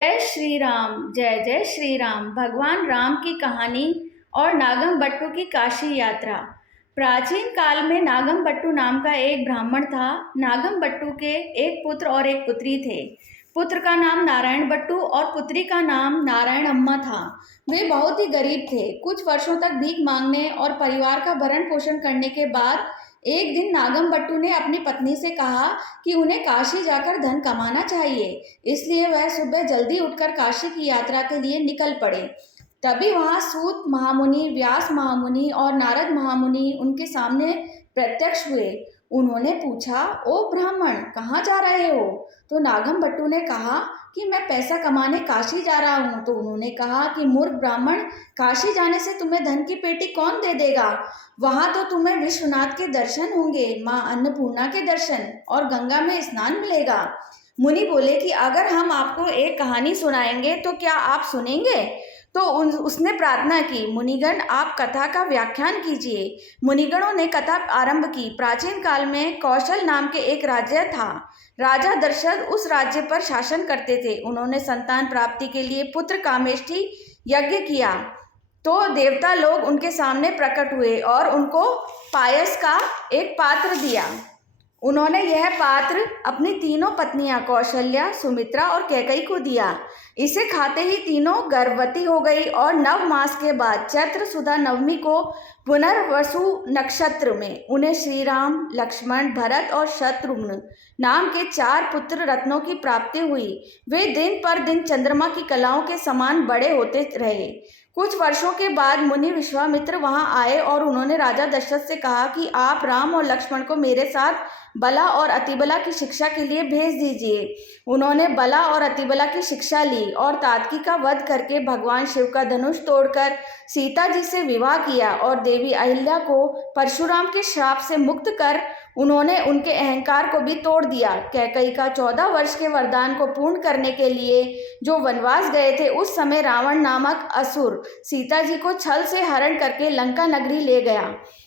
जय श्री राम। जय जय श्री राम। भगवान राम की कहानी और नागमबट्टू की काशी यात्रा। प्राचीन काल में नागमबट्टू नाम का एक ब्राह्मण था। नागमबट्टू के एक पुत्र और एक पुत्री थे। पुत्र का नाम नारायण बट्टू और पुत्री का नाम नारायण अम्मा था। वे बहुत ही गरीब थे। कुछ वर्षों तक भीख मांगने और परिवार का भरण पोषण करने के बाद एक दिन नागमबट्टू ने अपनी पत्नी से कहा कि उन्हें काशी जाकर धन कमाना चाहिए। इसलिए वह सुबह जल्दी उठकर काशी की यात्रा के लिए निकल पड़े। तभी वहां सूत महामुनि, व्यास महामुनि और नारद महामुनि उनके सामने प्रत्यक्ष हुए। उन्होंने पूछा, ओ ब्राह्मण, कहाँ जा रहे हो? तो नागमबट्टू ने कहा कि मैं पैसा कमाने काशी जा रहा हूँ। तो उन्होंने कहा कि मूर्ख ब्राह्मण, काशी जाने से तुम्हें धन की पेटी कौन दे देगा? वहां तो तुम्हें विश्वनाथ के दर्शन होंगे, माँ अन्नपूर्णा के दर्शन और गंगा में स्नान मिलेगा। मुनि बोले कि अगर हम आपको एक कहानी सुनाएंगे तो क्या आप सुनेंगे? तो उसने प्रार्थना की, मुनिगण आप कथा का व्याख्यान कीजिए। मुनिगणों ने कथा आरंभ की। प्राचीन काल में कौशल नाम के एक राज्य था। राजा दशरथ उस राज्य पर शासन करते थे। उन्होंने संतान प्राप्ति के लिए पुत्र कामेष्टि यज्ञ किया तो देवता लोग उनके सामने प्रकट हुए और उनको पायस का एक पात्र दिया। उन्होंने यह पात्र अपनी तीनों पत्नियां कौशल्या, सुमित्रा और कैकेयी को दिया। इसे खाते ही तीनों गर्भवती हो गई और 9 मास के बाद चैत्र सुदा नवमी को पुनर्वसु नक्षत्र में उन्हें श्री राम, लक्ष्मण, भरत और शत्रुघ्न नाम के 4 पुत्र रत्नों की प्राप्ति हुई। वे दिन पर दिन चंद्रमा की कलाओं के समान बड़े होते रहे। कुछ वर्षों के बाद मुनि विश्वामित्र वहां आए और उन्होंने राजा दशरथ से कहा कि आप राम और लक्ष्मण को मेरे साथ बला और अतिबला की शिक्षा के लिए भेज दीजिए। उन्होंने बला और अतिबला की शिक्षा ली और तातकी का वध करके भगवान शिव का धनुष तोड़कर सीता जी से विवाह किया और देवी अहिल्या को परशुराम के श्राप से मुक्त कर उन्होंने उनके अहंकार को भी तोड़ दिया। कैकेयी का 14 वर्ष के वरदान को पूर्ण करने के लिए जो वनवास गए थे, उस समय रावण नामक असुर सीता जी को छल से हरण करके लंका नगरी ले गया।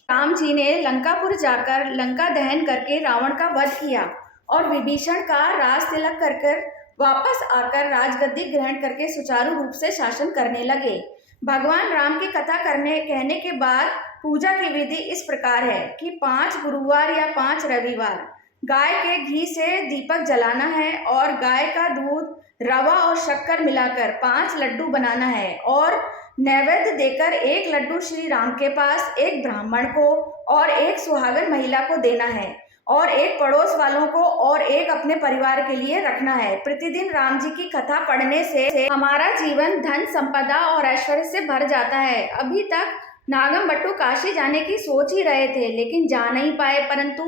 राम जी ने लंकापुर जाकर लंका दहन करके रावण का वध किया और विभीषण का राज तिलक कर वापस आकर राजगद्दी ग्रहण करके सुचारू रूप से शासन करने लगे। भगवान राम की कथा कहने के बाद पूजा की विधि इस प्रकार है कि 5 गुरुवार या 5 रविवार गाय के घी से दीपक जलाना है और गाय का दूध, रवा और शक्कर मिलाकर 5 लड्डू बनाना है और नैवेद्य देकर 1 लड्डू श्री राम के पास, 1 ब्राह्मण को और 1 सुहागन महिला को देना है और 1 पड़ोस वालों को और 1 अपने परिवार के लिए रखना है। प्रतिदिन राम जी की कथा पढ़ने से हमारा जीवन धन संपदा और ऐश्वर्य से भर जाता है। अभी तक नागमबट्टू काशी जाने की सोच ही रहे थे लेकिन जा नहीं पाए, परंतु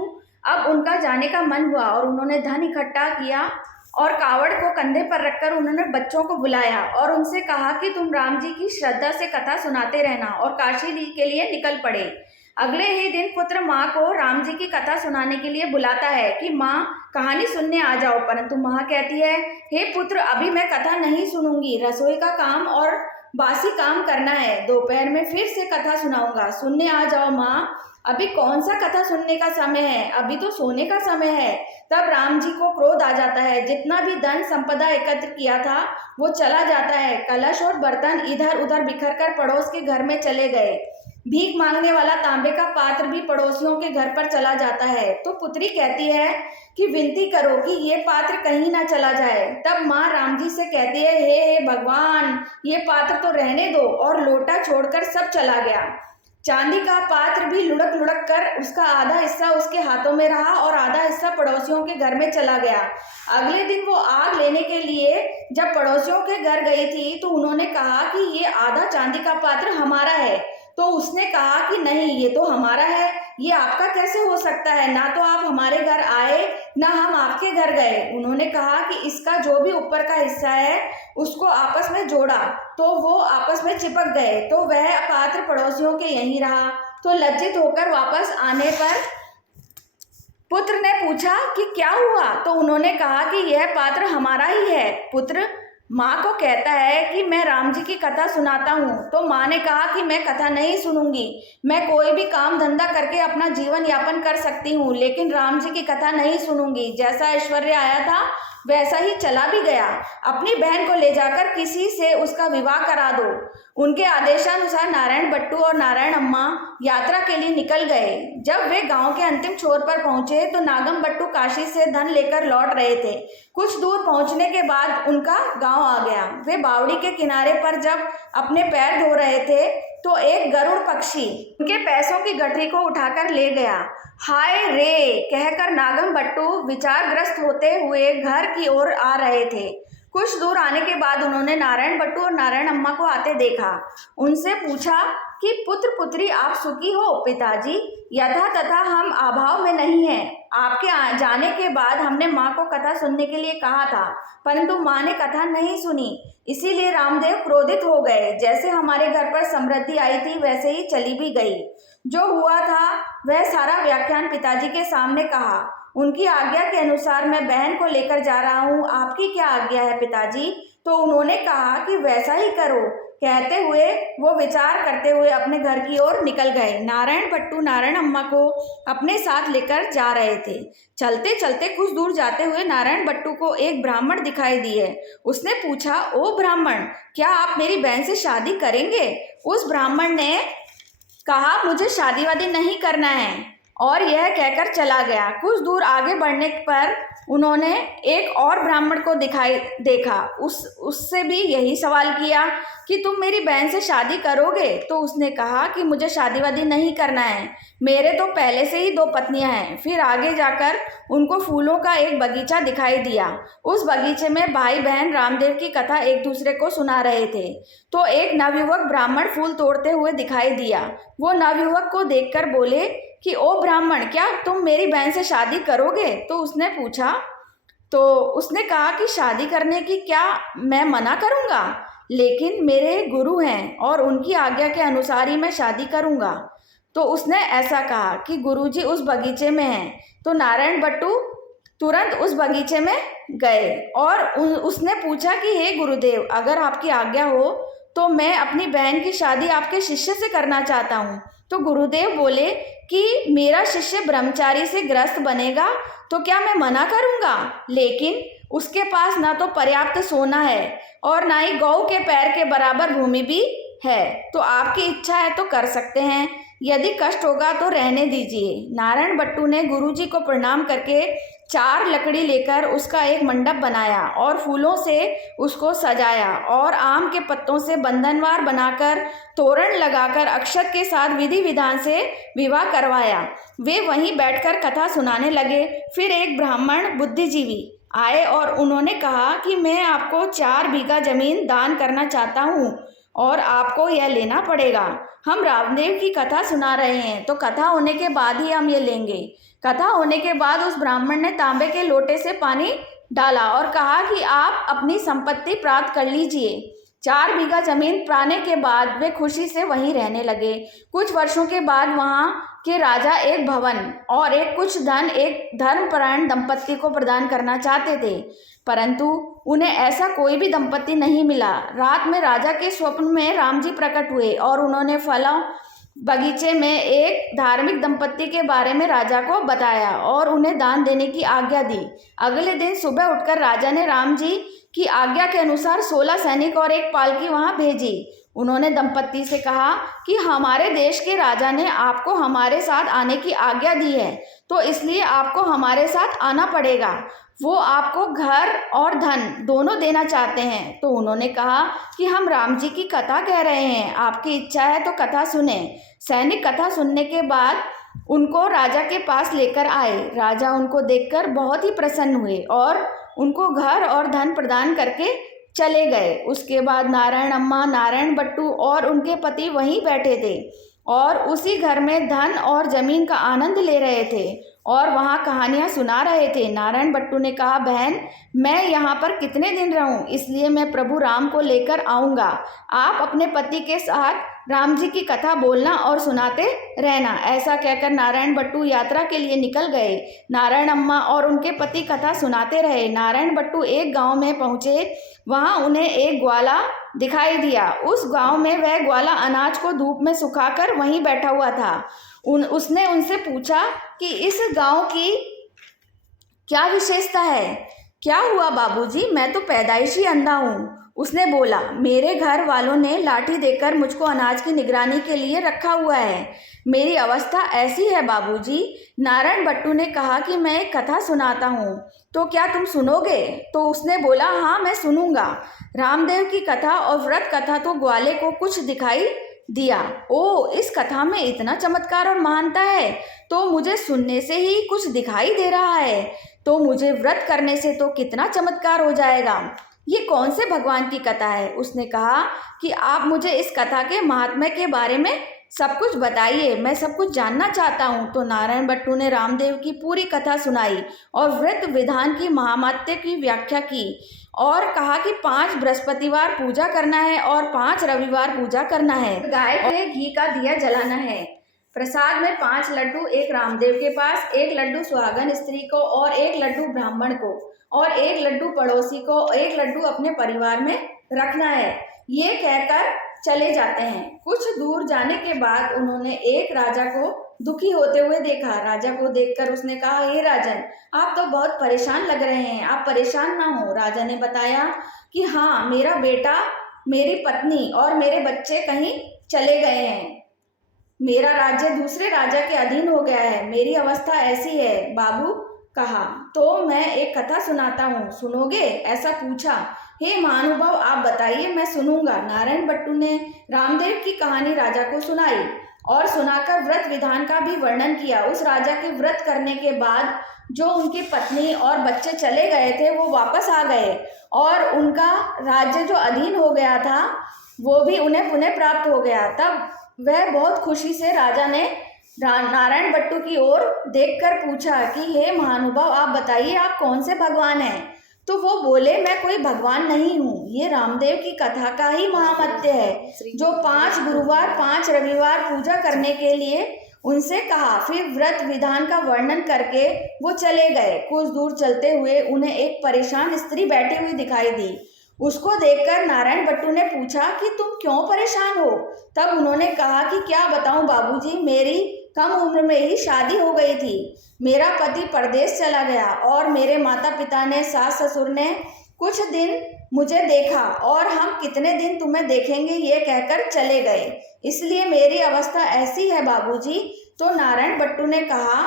अब उनका जाने का मन हुआ और उन्होंने धन इकट्ठा किया और कावड़ को कंधे पर रखकर उन्होंने बच्चों को बुलाया और उनसे कहा कि तुम राम जी की श्रद्धा से कथा सुनाते रहना और काशी के लिए निकल पड़े। अगले ही दिन पुत्र माँ को राम जी की कथा सुनाने के लिए बुलाता है कि माँ कहानी सुनने आ जाओ, परंतु माँ कहती है, हे पुत्र, अभी मैं कथा नहीं सुनूंगी, रसोई का काम और बासी काम करना है, दोपहर में फिर से कथा सुनाऊंगा, सुनने आ जाओ माँ। अभी कौन सा कथा सुनने का समय है, अभी तो सोने का समय है। तब राम जी को क्रोध आ जाता है। जितना भी धन संपदा एकत्र किया था वो चला जाता है। कलश और बर्तन इधर उधर बिखर कर पड़ोस के घर में चले गए। भीख मांगने वाला तांबे का पात्र भी पड़ोसियों के घर पर चला जाता है। तो पुत्री कहती है कि विनती करो कि ये पात्र कहीं ना चला जाए। तब माँ राम जी से कहती है, हे भगवान, ये पात्र तो रहने दो, और लोटा छोड़कर सब चला गया। चांदी का पात्र भी लुढ़क लुढ़क कर उसका आधा हिस्सा उसके हाथों में रहा और आधा हिस्सा पड़ोसियों के घर में चला गया। अगले दिन वो आग लेने के लिए जब पड़ोसियों के घर गई थी तो उन्होंने कहा कि ये आधा चांदी का पात्र हमारा है। तो उसने कहा कि नहीं, ये तो हमारा है, ये आपका कैसे हो सकता है? ना तो आप हमारे घर आए ना हम आपके घर गए। उन्होंने कहा कि इसका जो भी ऊपर का हिस्सा है उसको आपस में जोड़ा तो वो आपस में चिपक गए, तो वह पात्र पड़ोसियों के यहीं रहा। तो लज्जित होकर वापस आने पर पुत्र ने पूछा कि क्या हुआ? तो उन्होंने कहा कि यह पात्र हमारा ही है। पुत्र माँ को कहता है कि मैं राम जी की कथा सुनाता हूँ। तो माँ ने कहा कि मैं कथा नहीं सुनूंगी, मैं कोई भी काम धंधा करके अपना जीवन यापन कर सकती हूँ, लेकिन राम जी की कथा नहीं सुनूंगी। जैसा ऐश्वर्य आया था वैसा ही चला भी गया। अपनी बहन को ले जाकर किसी से उसका विवाह करा दो। उनके आदेशानुसार नारायण बट्टू और नारायण अम्मा यात्रा के लिए निकल गए। जब वे गांव के अंतिम छोर पर पहुंचे तो नागम बट्टू काशी से धन लेकर लौट रहे थे। कुछ दूर पहुंचने के बाद उनका गांव आ गया। वे बावड़ी के किनारे पर जब अपने पैर धो रहे थे तो एक गरुड़ पक्षी उनके पैसों की गठरी को उठाकर ले गया। हाय रे कहकर नागम बट्टू विचारग्रस्त होते हुए घर की ओर आ रहे थे। कुछ दूर आने के बाद उन्होंने नारायण बट्टू और नारायण अम्मा को आते देखा। उनसे पूछा कि पुत्र पुत्री आप सुखी हो पिताजी? यथा तथा हम अभाव में नहीं हैं। आपके जाने के बाद हमने माँ को कथा सुनने के लिए कहा था, परंतु माँ ने कथा नहीं सुनी, इसीलिए रामदेव क्रोधित हो गए। जैसे हमारे घर पर समृद्धि आई थी वैसे ही चली भी गई। जो हुआ था वह सारा व्याख्यान पिताजी के सामने कहा। उनकी आज्ञा के अनुसार मैं बहन को लेकर जा रहा हूँ, आपकी क्या आज्ञा है पिताजी? तो उन्होंने कहा कि वैसा ही करो। कहते हुए वो विचार करते हुए अपने घर की ओर निकल गए। नारायण बट्टू नारायण अम्मा को अपने साथ लेकर जा रहे थे। चलते चलते कुछ दूर जाते हुए नारायण बट्टू को एक ब्राह्मण दिखाई दिए। उसने पूछा, ओ ब्राह्मण, क्या आप मेरी बहन से शादी करेंगे? उस ब्राह्मण ने कहा, मुझे शादी वादी नहीं करना है, और यह कहकर चला गया। कुछ दूर आगे बढ़ने पर उन्होंने एक और ब्राह्मण को देखा। उससे भी यही सवाल किया कि तुम मेरी बहन से शादी करोगे? तो उसने कहा कि मुझे शादी वादी नहीं करना है, मेरे तो पहले से ही 2 पत्नियां हैं। फिर आगे जाकर उनको फूलों का एक बगीचा दिखाई दिया। उस बगीचे में भाई बहन रामदेव की कथा एक दूसरे को सुना रहे थे। तो एक नवयुवक ब्राह्मण फूल तोड़ते हुए दिखाई दिया। वो नवयुवक को देखकर बोले कि ओ ब्राह्मण, क्या तुम मेरी बहन से शादी करोगे? तो उसने पूछा, तो उसने कहा कि शादी करने की क्या मैं मना करूँगा, लेकिन मेरे गुरु हैं और उनकी आज्ञा के अनुसार ही मैं शादी करूँगा। तो उसने ऐसा कहा कि गुरुजी उस बगीचे में हैं। तो नारायण बट्टू तुरंत उस बगीचे में गए और उसने पूछा कि हे गुरुदेव, अगर आपकी आज्ञा हो तो मैं अपनी बहन की शादी आपके शिष्य से करना चाहता हूँ। तो गुरुदेव बोले कि मेरा शिष्य ब्रह्मचारी से ग्रस्त बनेगा तो क्या मैं मना करूँगा? लेकिन उसके पास ना तो पर्याप्त सोना है और ना ही गौ के पैर के बराबर भूमि भी है। तो आपकी इच्छा है तो कर सकते हैं, यदि कष्ट होगा तो रहने दीजिए। नारायण बट्टू ने गुरुजी को प्रणाम करके 4 लकड़ी लेकर उसका एक मंडप बनाया और फूलों से उसको सजाया और आम के पत्तों से बंधनवार बनाकर तोरण लगाकर अक्षत के साथ विधि विधान से विवाह करवाया। वे वहीं बैठकर कथा सुनाने लगे। फिर एक ब्राह्मण बुद्धिजीवी आए और उन्होंने कहा कि मैं आपको 4 बीघा जमीन दान करना चाहता हूँ और आपको यह लेना पड़ेगा। हम रामदेव की कथा सुना रहे हैं, तो कथा होने के बाद ही हम ये लेंगे। कथा होने के बाद उस ब्राह्मण ने तांबे के लोटे से पानी डाला और कहा कि आप अपनी संपत्ति प्राप्त कर लीजिए। 4 बीघा जमीन पाने के बाद वे खुशी से वहीं रहने लगे। कुछ वर्षों के बाद वहाँ के राजा एक भवन और एक कुछ धन एक धर्मपरायण दंपत्ति को प्रदान करना चाहते थे, परंतु उन्हें ऐसा कोई भी दंपत्ति नहीं मिला। रात में राजा के स्वप्न में राम जी प्रकट हुए और उन्होंने फलों बगीचे में एक धार्मिक दंपत्ति के बारे में राजा को बताया और उन्हें दान देने की आज्ञा दी। अगले दिन सुबह उठकर राजा ने राम जी की आज्ञा के अनुसार 16 सैनिक और एक पालकी वहां भेजी। उन्होंने दंपत्ति से कहा कि हमारे देश के राजा ने आपको हमारे साथ आने की आज्ञा दी है, तो इसलिए आपको हमारे साथ आना पड़ेगा। वो आपको घर और धन दोनों देना चाहते हैं। तो उन्होंने कहा कि हम राम जी की कथा कह रहे हैं, आपकी इच्छा है तो कथा सुने। सैनिक कथा सुनने के बाद उनको राजा के पास लेकर आए। राजा उनको देखकर बहुत ही प्रसन्न हुए और उनको घर और धन प्रदान करके चले गए। उसके बाद नारायण अम्मा, नारायण बट्टू और उनके पति वहीं बैठे थे और उसी घर में धन और जमीन का आनंद ले रहे थे और वहाँ कहानियाँ सुना रहे थे। नारायण बट्टू ने कहा, बहन, मैं यहाँ पर कितने दिन रहूँ, इसलिए मैं प्रभु राम को लेकर आऊँगा। आप अपने पति के साथ राम जी की कथा बोलना और सुनाते रहना। ऐसा कहकर नारायण बट्टू यात्रा के लिए निकल गए। नारायण अम्मा और उनके पति कथा सुनाते रहे। नारायण बट्टू एक गांव में पहुंचे। वहां उन्हें एक ग्वाला दिखाई दिया। उस गांव में वह ग्वाला अनाज को धूप में सुखाकर वहीं बैठा हुआ था। उसने उनसे पूछा कि इस गांव की क्या विशेषता है। क्या हुआ बाबूजी, मैं तो पैदाइशी अंधा हूँ। उसने बोला, मेरे घर वालों ने लाठी देकर मुझको अनाज की निगरानी के लिए रखा हुआ है। मेरी अवस्था ऐसी है बाबूजी। नारायण बट्टू ने कहा कि मैं एक कथा सुनाता हूँ, तो क्या तुम सुनोगे? तो उसने बोला, हाँ मैं सुनूंगा। रामदेव की कथा और व्रत कथा तो ग्वाले को कुछ दिखाई दिया। ओ, इस कथा में इतना चमत्कार और महानता है, तो मुझे सुनने से ही कुछ दिखाई दे रहा है, तो मुझे व्रत करने से तो कितना चमत्कार हो जाएगा। ये कौन से भगवान की कथा है? उसने कहा कि आप मुझे इस कथा के महात्म्य के बारे में सब कुछ बताइए, मैं सब कुछ जानना चाहता हूँ। तो नारायण बट्टू ने रामदेव की पूरी कथा सुनाई और व्रत विधान की महात्म्य की व्याख्या की और कहा कि 5 बृहस्पतिवार पूजा करना है और 5 रविवार पूजा करना है। गाय को घी का दिया जलाना है। प्रसाद में 5 लड्डू, एक रामदेव के पास, 1 लड्डू सुहागन स्त्री को और 1 लड्डू ब्राह्मण को और 1 लड्डू पड़ोसी को, 1 लड्डू अपने परिवार में रखना है। ये कहकर चले जाते हैं। कुछ दूर जाने के बाद उन्होंने एक राजा को दुखी होते हुए देखा। राजा को देखकर उसने कहा, हे राजन, आप तो बहुत परेशान लग रहे हैं, आप परेशान ना हो। राजा ने बताया कि हाँ, मेरा बेटा, मेरी पत्नी और मेरे बच्चे कहीं चले गए हैं। मेरा राज्य दूसरे राजा के अधीन हो गया है। मेरी अवस्था ऐसी है। बाबू कहा, तो मैं एक कथा सुनाता हूँ, सुनोगे? ऐसा पूछा। हे महानुभाव, आप बताइए, मैं सुनूंगा। नारायण बट्टू ने रामदेव की कहानी राजा को सुनाई और सुनाकर व्रत विधान का भी वर्णन किया। उस राजा के व्रत करने के बाद जो उनकी पत्नी और बच्चे चले गए थे वो वापस आ गए और उनका राज्य जो अधीन हो गया था वो भी उन्हें पुनः प्राप्त हो गया। तब वह बहुत खुशी से राजा ने नारायण बट्टू की ओर देखकर पूछा कि हे महानुभाव, आप बताइए, आप कौन से भगवान हैं? तो वो बोले, मैं कोई भगवान नहीं हूँ, ये रामदेव की कथा का ही महामत्य है, जो 5 गुरुवार 5 रविवार पूजा करने के लिए उनसे कहा। फिर व्रत विधान का वर्णन करके वो चले गए। कुछ दूर चलते हुए उन्हें एक परेशान स्त्री बैठी हुई दिखाई दी। उसको देखकर नारायण बट्टू ने पूछा कि तुम क्यों परेशान हो? तब उन्होंने कहा कि क्या बताऊं बाबूजी, मेरी कम उम्र में ही शादी हो गई थी। मेरा पति परदेश चला गया और मेरे माता पिता ने, सास ससुर ने कुछ दिन मुझे देखा और हम कितने दिन तुम्हें देखेंगे ये कहकर चले गए, इसलिए मेरी अवस्था ऐसी है बाबूजी। तो नारायण बट्टू ने कहा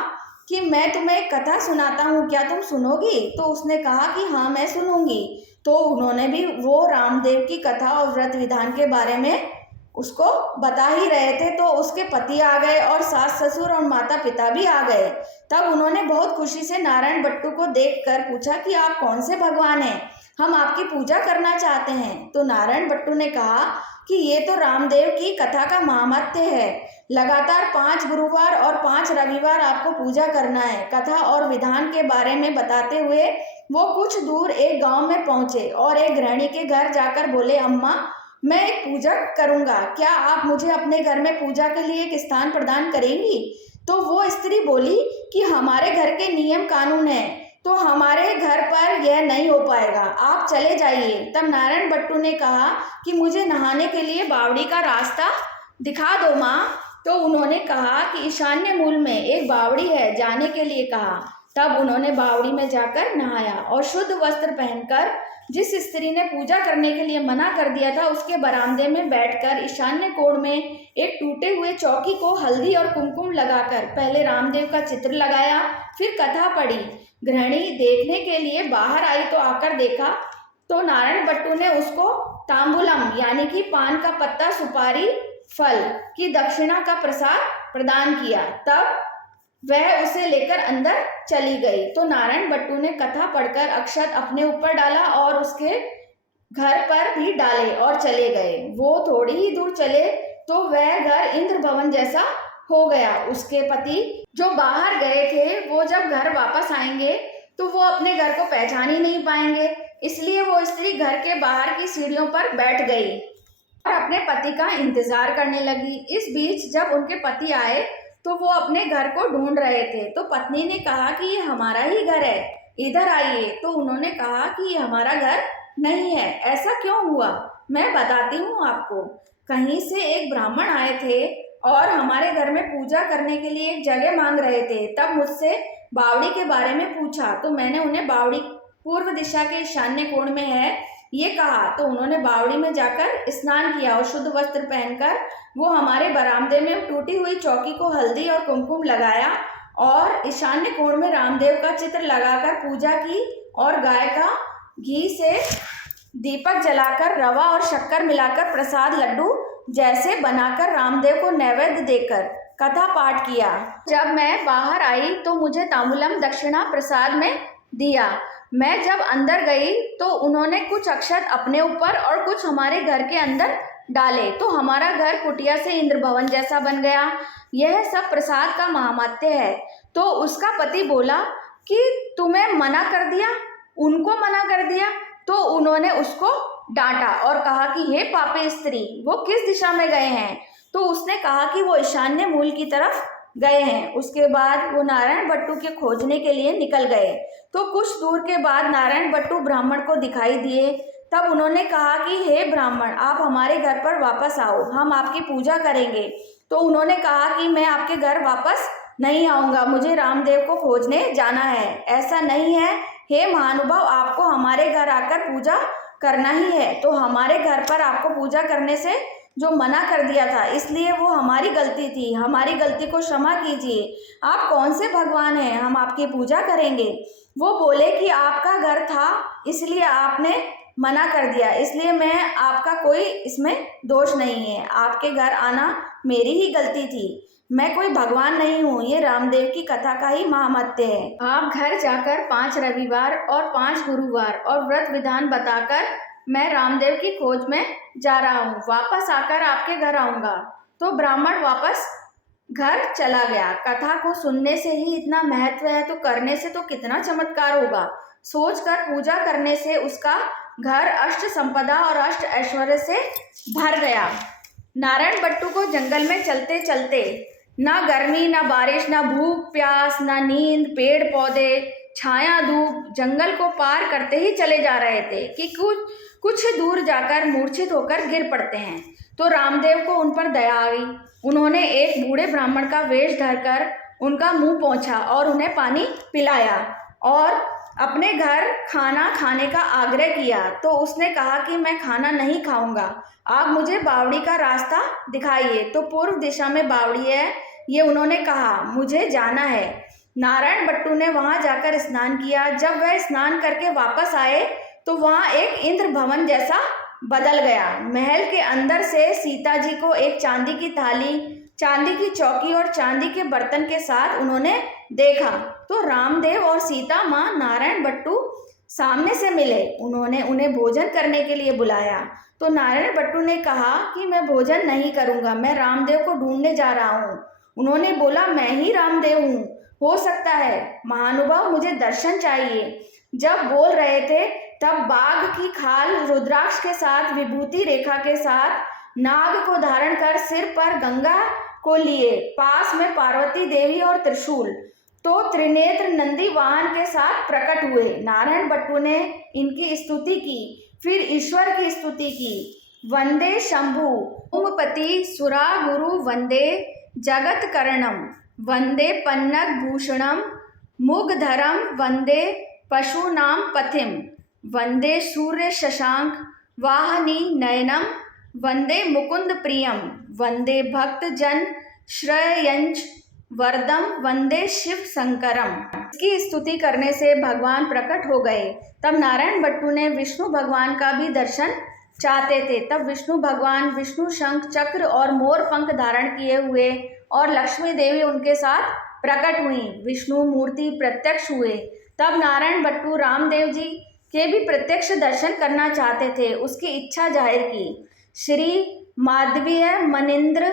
कि मैं तुम्हें एक कथा सुनाता हूँ, क्या तुम सुनोगी? तो उसने कहा कि हाँ मैं सुनूंगी। तो उन्होंने भी वो रामदेव की कथा और व्रत विधान के बारे में उसको बता ही रहे थे। तो उसके पति आ गए और सास ससुर और माता पिता भी आ गए। तब उन्होंने बहुत खुशी से नारायण बट्टू को देखकर पूछा कि आप कौन से भगवान हैं, हम आपकी पूजा करना चाहते हैं। तो नारायण बट्टू ने कहा कि ये तो रामदेव की कथा का महात्म्य है, लगातार 5 गुरुवार और 5 रविवार आपको पूजा करना है। कथा और विधान के बारे में बताते हुए वो कुछ दूर एक गांव में पहुंचे और एक गृहिणी के घर जाकर बोले, अम्मा, मैं एक पूजा करूंगा, क्या आप मुझे अपने घर में पूजा के लिए एक स्थान प्रदान करेंगी? तो वो स्त्री बोली कि हमारे घर के नियम कानून हैं, तो हमारे घर पर यह नहीं हो पाएगा, आप चले जाइए। तब नारायण बट्टू ने कहा कि मुझे नहाने के लिए बावड़ी का रास्ता दिखा दो माँ। तो उन्होंने कहा कि ईशान्य मूल में एक बावड़ी है, जाने के लिए कहा। तब उन्होंने बावड़ी में जाकर नहाया और शुद्ध वस्त्र पहनकर जिस स्त्री ने पूजा करने के लिए मना कर दिया था उसके बरामदे में बैठकर ईशान्य कोण में एक टूटे हुए चौकी को हल्दी और कुमकुम लगाकर पहले रामदेव का चित्र लगाया, फिर कथा पढ़ी। गृहिणी देखने के लिए बाहर आई तो आकर देखा तो नारायण बट्टू ने उसको तांबूलम यानी कि पान का पत्ता, सुपारी, फल की दक्षिणा का प्रसाद प्रदान किया। तब वह उसे लेकर अंदर चली गई। तो नारायण बट्टू ने कथा पढ़कर अक्षत अपने ऊपर डाला और उसके घर पर भी डाले और चले गए। वो थोड़ी ही दूर चले तो वह घर इंद्र भवन जैसा हो गया। उसके पति जो बाहर गए थे वो जब घर वापस आएंगे तो वो अपने घर को पहचान ही नहीं पाएंगे, इसलिए वो स्त्री घर के बाहर की सीढ़ियों पर बैठ गई और अपने पति का इंतजार करने लगी। इस बीच जब उनके पति आए तो वो अपने घर को ढूंढ रहे थे, तो पत्नी ने कहा कि ये हमारा ही घर है, इधर आइए। तो उन्होंने कहा कि ये हमारा घर नहीं है। ऐसा क्यों हुआ, मैं बताती हूँ आपको। कहीं से एक ब्राह्मण आए थे और हमारे घर में पूजा करने के लिए एक जगह मांग रहे थे। तब मुझसे बावड़ी के बारे में पूछा, तो मैंने उन्हें बावड़ी पूर्व दिशा के ईशान्य कोण में है ये कहा। तो उन्होंने बावड़ी में जाकर स्नान किया और शुद्ध वस्त्र पहनकर वो हमारे बरामदे में टूटी हुई चौकी को हल्दी और कुमकुम लगाया और ईशान्य कोण में रामदेव का चित्र लगाकर पूजा की और गाय का घी से दीपक जलाकर रवा और शक्कर मिलाकर प्रसाद लड्डू जैसे बनाकर रामदेव को नैवेद्य देकर कथा पाठ किया। जब मैं बाहर आई तो मुझे तांबूलम दक्षिणा प्रसाद में दिया। मैं जब अंदर गई तो उन्होंने कुछ अक्षत अपने ऊपर और कुछ हमारे घर के अंदर डाले, तो हमारा घर कुटिया से इंद्र भवन जैसा बन गया। यह सब प्रसाद का महात्म्य है। तो उसका पति बोला कि तुम्हें मना कर दिया, उनको मना कर दिया। तो उन्होंने उसको डांटा और कहा कि हे पापी स्त्री, वो किस दिशा में गए हैं। तो उसने कहा कि वो ईशान्य मूल की तरफ गए हैं। उसके बाद वो नारायण बट्टू के खोजने के लिए निकल गए। तो कुछ दूर के बाद नारायण बट्टू ब्राह्मण को दिखाई दिए। तब उन्होंने कहा कि हे ब्राह्मण, आप हमारे घर पर वापस आओ, हम आपकी पूजा करेंगे। तो उन्होंने कहा कि मैं आपके घर वापस नहीं आऊँगा, मुझे रामदेव को खोजने जाना है। ऐसा नहीं है हे महानुभाव, आपको हमारे घर आकर पूजा करना ही है। तो हमारे घर पर आपको पूजा करने से जो मना कर दिया था, इसलिए वो हमारी गलती थी, हमारी गलती को क्षमा कीजिए। आप कौन से भगवान हैं, हम आपकी पूजा करेंगे। वो बोले कि आपका घर था इसलिए आपने मना कर दिया, इसलिए मैं आपका कोई इसमें दोष नहीं है, आपके घर आना मेरी ही गलती थी, मैं कोई भगवान नहीं हूँ, ये रामदेव की कथा का ही महात्म्य है। आप घर जाकर 5 रविवार और 5 गुरुवार और व्रत विधान बताकर मैं रामदेव की खोज में जा रहा हूँ, वापस आकर आपके घर आऊँगा। तो ब्राह्मण वापस घर चला गया। कथा को सुनने से ही इतना महत्व है तो करने से तो कितना चमत्कार होगा। सोचकर पूजा करने से उसका घर अष्ट संपदा और अष्ट ऐश्वर्य से भर गया। नारायण बट्टू को जंगल में चलते चलते ना गर्मी, ना बारिश, ना भूख प्यास, ना नींद, पेड़ पौधे, छाया, धूप, जंगल को पार करते ही चले जा रहे थे कि कुछ दूर जाकर मूर्छित होकर गिर पड़ते हैं। तो रामदेव को उन पर दया आई। उन्होंने एक बूढ़े ब्राह्मण का वेश धरकर उनका मुंह पोंछा और उन्हें पानी पिलाया और अपने घर खाना खाने का आग्रह किया। तो उसने कहा कि मैं खाना नहीं खाऊंगा, आप मुझे बावड़ी का रास्ता दिखाइए। तो पूर्व दिशा में बावड़ी है, ये उन्होंने कहा, मुझे जाना है। नारायण बट्टू ने वहां जाकर स्नान किया। जब वह स्नान करके वापस आए तो वहां एक इंद्र भवन जैसा बदल गया। महल के अंदर से सीता जी को एक चांदी की थाली, चांदी की चौकी और चांदी के बर्तन के साथ उन्होंने देखा। तो रामदेव और सीता माँ नारायण बट्टू सामने से मिले। उन्होंने उन्हें भोजन करने के लिए बुलाया। तो नारायण बट्टू ने कहा कि मैं भोजन नहीं करूँगा, मैं रामदेव को ढूंढने जा रहा हूँ। उन्होंने बोला, मैं ही रामदेव हूँ, हो सकता है महानुभाव मुझे दर्शन चाहिए। जब बोल रहे थे तब बाघ की खाल रुद्राक्ष के साथ, विभूति रेखा के साथ, नाग को धारण कर सिर पर गंगा को लिए, पास में पार्वती देवी और त्रिशूल, तो त्रिनेत्र नंदी वाहन के साथ प्रकट हुए। नारायण बट्टू ने इनकी स्तुति की, फिर ईश्वर की स्तुति की। वंदे शंभु उमपति सुरा गुरु, वंदे जगत करणम, वंदे पन्नग भूषणम मुगधरम, वंदे पशूनाम पथिम, वंदे सूर्य शशांक वाहनी नयनम, वंदे मुकुंद प्रियम, वंदे भक्त जन श्रेयंच वरदम, वंदे शिव शंकरम। इसकी स्तुति करने से भगवान प्रकट हो गए। तब नारायण बट्टू ने विष्णु भगवान का भी दर्शन चाहते थे। तब विष्णु भगवान विष्णु शंख चक्र और मोर पंख धारण किए हुए और लक्ष्मी देवी उनके साथ प्रकट हुई। विष्णु मूर्ति प्रत्यक्ष हुए। तब नारायण बट्टू रामदेव जी के भी प्रत्यक्ष दर्शन करना चाहते थे, उसकी इच्छा जाहिर की। श्री माधवीय मनिंद्र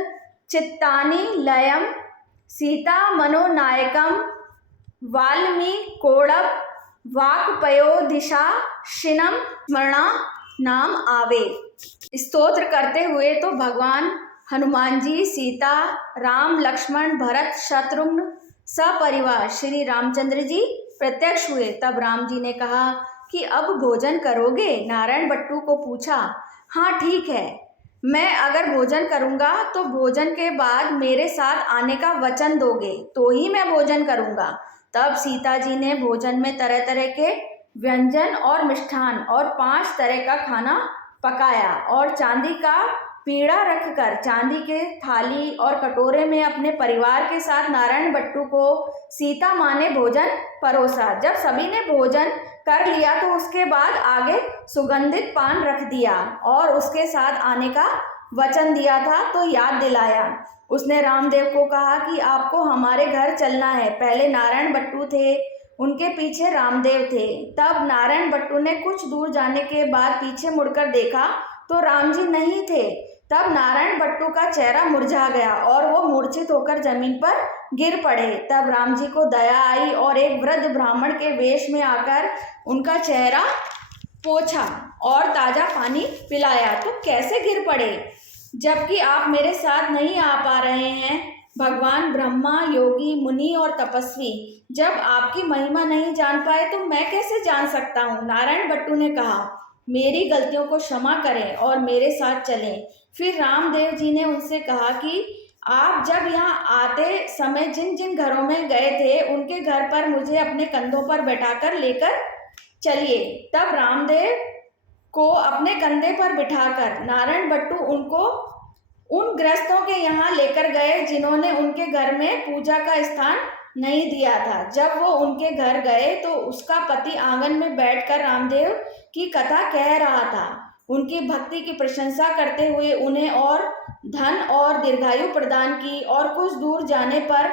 चित्तानी लयम, सीता मनोनायकम, वाल्मीकि कोड़ब वाक्पयो दिशा शिनम स्मरणा नाम आवे। स्तोत्र करते हुए तो भगवान हनुमान जी, सीता, राम, लक्ष्मण, भरत, शत्रुघ्न सपरिवार श्री रामचंद्र जी प्रत्यक्ष हुए। तब राम जी ने कहा कि अब भोजन करोगे? नारायण बट्टू को पूछा। हाँ ठीक है, मैं अगर भोजन करूँगा तो भोजन के बाद मेरे साथ आने का वचन दोगे तो ही मैं भोजन करूँगा। तब सीता जी ने भोजन में तरह तरह के व्यंजन और मिष्ठान और 5 तरह का खाना पकाया और चांदी का पीढ़ा रखकर चांदी के थाली और कटोरे में अपने परिवार के साथ नारायण बट्टू को सीता माँ ने भोजन परोसा। जब सभी ने भोजन कर लिया तो उसके बाद आगे सुगंधित पान रख दिया और उसके साथ आने का वचन दिया था तो याद दिलाया। उसने रामदेव को कहा कि आपको हमारे घर चलना है। पहले नारायण बट्टू थे, उनके पीछे रामदेव थे। तब नारायण बट्टू ने कुछ दूर जाने के बाद पीछे मुड़कर देखा तो राम जी नहीं थे। तब नारायण बट्टू का चेहरा मुरझा गया और वो मूर्छित होकर जमीन पर गिर पड़े। तब राम जी को दया आई और एक वृद्ध ब्राह्मण के वेश में आकर उनका चेहरा पोंछा और ताज़ा पानी पिलाया। तो कैसे गिर पड़े जबकि आप मेरे साथ नहीं आ पा रहे हैं? भगवान ब्रह्मा, योगी, मुनि और तपस्वी जब आपकी महिमा नहीं जान पाए तो मैं कैसे जान सकता हूँ? नारायण बट्टू ने कहा, मेरी गलतियों को क्षमा करें और मेरे साथ चलें। फिर रामदेव जी ने उनसे कहा कि आप जब यहाँ आते समय जिन जिन घरों में गए थे उनके घर पर मुझे अपने कंधों पर बैठाकर लेकर चलिए। तब रामदेव को अपने कंधे पर बिठाकर नारायण बट्टू उनको उन गृहस्थों के यहाँ लेकर गए जिन्होंने उनके घर में पूजा का स्थान नहीं दिया था। जब वो उनके घर गए तो उसका पति आंगन में बैठकर रामदेव की कथा कह रहा था, उनकी भक्ति की प्रशंसा करते हुए उन्हें और धन और दीर्घायु प्रदान की। और कुछ दूर जाने पर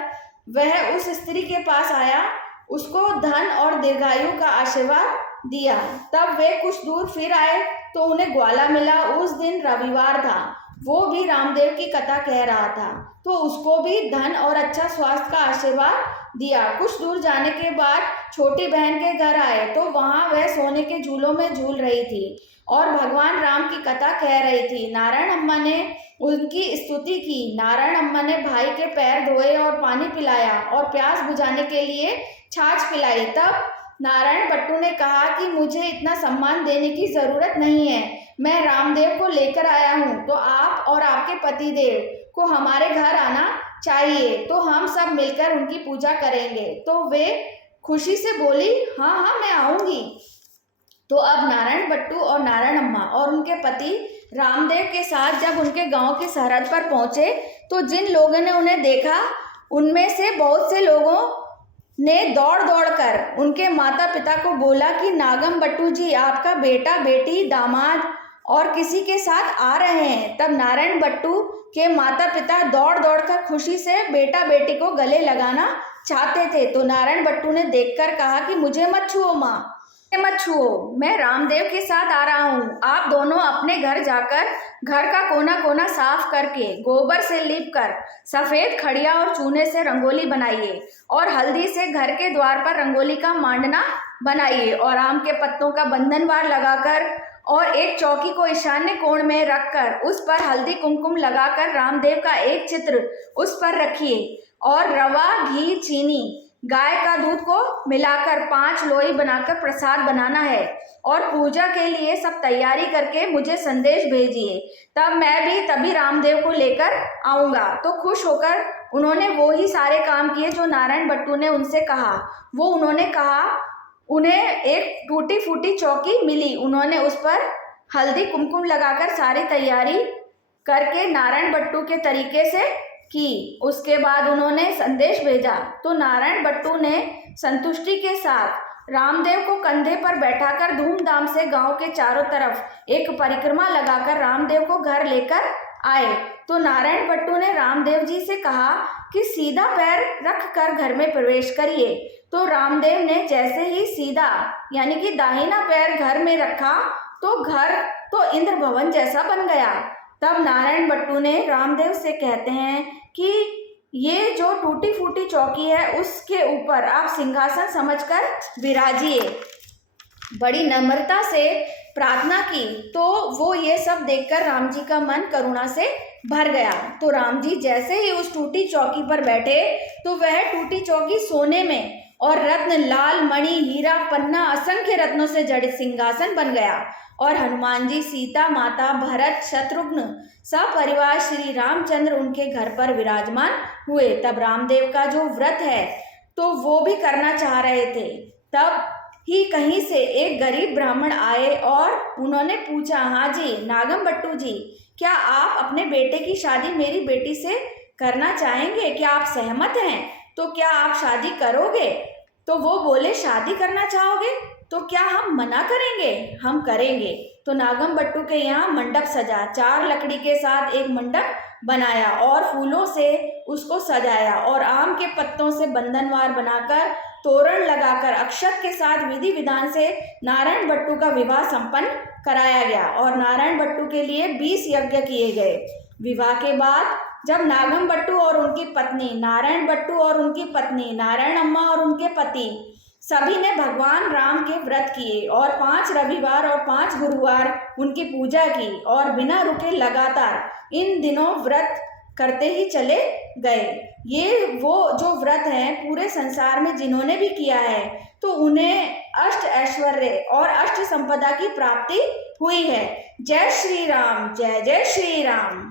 वह उस स्त्री के पास आया, उसको धन और दीर्घायु का आशीर्वाद दिया। तब वे कुछ दूर फिर आए तो उन्हें ग्वाला मिला। उस दिन रविवार था, वो भी रामदेव की कथा कह रहा था तो उसको भी धन और अच्छा स्वास्थ्य का आशीर्वाद दिया। कुछ दूर जाने के बाद छोटी बहन के घर आए तो वहाँ वह सोने के झूलों में झूल रही थी और भगवान राम की कथा कह रही थी। नारायण अम्मा ने उनकी स्तुति की। नारायण अम्मा ने भाई के पैर धोए और पानी पिलाया और प्यास बुझाने के लिए छाछ पिलाई। तब नारायण बट्टू ने कहा कि मुझे इतना सम्मान देने की ज़रूरत नहीं है, मैं रामदेव को लेकर आया हूँ तो आप और आपके पतिदेव को हमारे घर आना चाहिए तो हम सब मिलकर उनकी पूजा करेंगे। तो वे खुशी से बोली, हाँ हाँ मैं आऊँगी। तो अब नारायण बट्टू और नारायण अम्मा और उनके पति रामदेव के साथ जब उनके गांव की सरहद पर पहुँचे तो जिन लोगों ने उन्हें देखा उनमें से बहुत से लोगों ने दौड़ दौड़ कर उनके माता पिता को बोला कि नागम बट्टू जी आपका बेटा, बेटी, दामाद और किसी के साथ आ रहे हैं। तब नारायण बट्टू के माता पिता दौड़ दौड़ कर खुशी से बेटा बेटी को गले लगाना चाहते थे। तो नारायण बट्टू ने देखकर कहा कि मुझे मत छुओ माँ, मत छुओ, मैं रामदेव के साथ आ रहा हूँ। आप दोनों अपने घर जाकर घर का कोना कोना साफ करके गोबर से लीप कर सफ़ेद खड़िया और चूने से रंगोली बनाइए और हल्दी से घर के द्वार पर रंगोली का मांडना बनाइए और आम के पत्तों का बंधनवार लगाकर और एक चौकी को ईशान्य कोण में रखकर उस पर हल्दी कुमकुम लगाकर रामदेव का एक चित्र उस पर रखिए और रवा, घी, चीनी, गाय का दूध को मिलाकर 5 लोई बनाकर प्रसाद बनाना है और पूजा के लिए सब तैयारी करके मुझे संदेश भेजिए। तब मैं भी तभी रामदेव को लेकर आऊँगा। तो खुश होकर उन्होंने वो ही सारे काम किए जो नारायण बट्टू ने उनसे कहा। वो उन्होंने कहा, उन्हें एक टूटी फूटी चौकी मिली, उन्होंने उस पर हल्दी कुमकुम लगाकर सारी तैयारी करके नारायण बट्टू के तरीके से की। उसके बाद उन्होंने संदेश भेजा तो नारायण बट्टू ने संतुष्टि के साथ रामदेव को कंधे पर बैठाकर धूमधाम से गांव के चारों तरफ एक परिक्रमा लगाकर रामदेव को घर लेकर आए। तो नारायण बट्टू ने रामदेव जी से कहा कि सीधा पैर रख कर घर में प्रवेश करिए। तो रामदेव ने जैसे ही सीधा यानी कि दाहिना पैर घर में रखा तो घर तो इंद्र भवन जैसा बन गया। तब नारायण बट्टू ने रामदेव से कहते हैं कि ये जो टूटी फूटी चौकी है उसके ऊपर आप सिंहासन समझकर विराजिए। बड़ी नम्रता से प्रार्थना की, तो वो ये सब देखकर राम जी का मन करुणा से भर गया। तो राम जी जैसे ही उस टूटी चौकी पर बैठे तो वह टूटी चौकी सोने में और रत्न, लाल मणि, हीरा, पन्ना, असंख्य रत्नों से जड़ित सिंहासन बन गया। और हनुमान जी, सीता माता, भरत, शत्रुघ्न सब परिवार श्री रामचंद्र उनके घर पर विराजमान हुए। तब रामदेव का जो व्रत है तो वो भी करना चाह रहे थे। तब ही कहीं से एक गरीब ब्राह्मण आए और उन्होंने पूछा, हाँ जी नागम बट्टू जी, क्या आप अपने बेटे की शादी मेरी बेटी से करना चाहेंगे? क्या आप सहमत हैं? तो क्या आप शादी करोगे? तो वो बोले, शादी करना चाहोगे तो क्या हम मना करेंगे? हम करेंगे। तो नागम बट्टू के यहाँ मंडप सजा, 4 लकड़ी के साथ एक मंडप बनाया और फूलों से उसको सजाया और आम के पत्तों से बंधनवार बनाकर, तोरण लगाकर, अक्षत के साथ विधि विधान से नारायण बट्टू का विवाह संपन्न कराया गया और नारायण बट्टू के लिए 20 यज्ञ किए गए। विवाह के बाद जब नागम बट्टू और उनकी पत्नी, नारायण बट्टू और उनकी पत्नी, नारायण अम्मा और उनके पति सभी ने भगवान राम के व्रत किए और 5 रविवार और 5 गुरुवार उनकी पूजा की और बिना रुके लगातार इन दिनों व्रत करते ही चले गए। ये वो जो व्रत हैं पूरे संसार में जिन्होंने भी किया है तो उन्हें अष्ट ऐश्वर्य और अष्ट संपदा की प्राप्ति हुई है। जय श्री राम, जय जय श्री राम।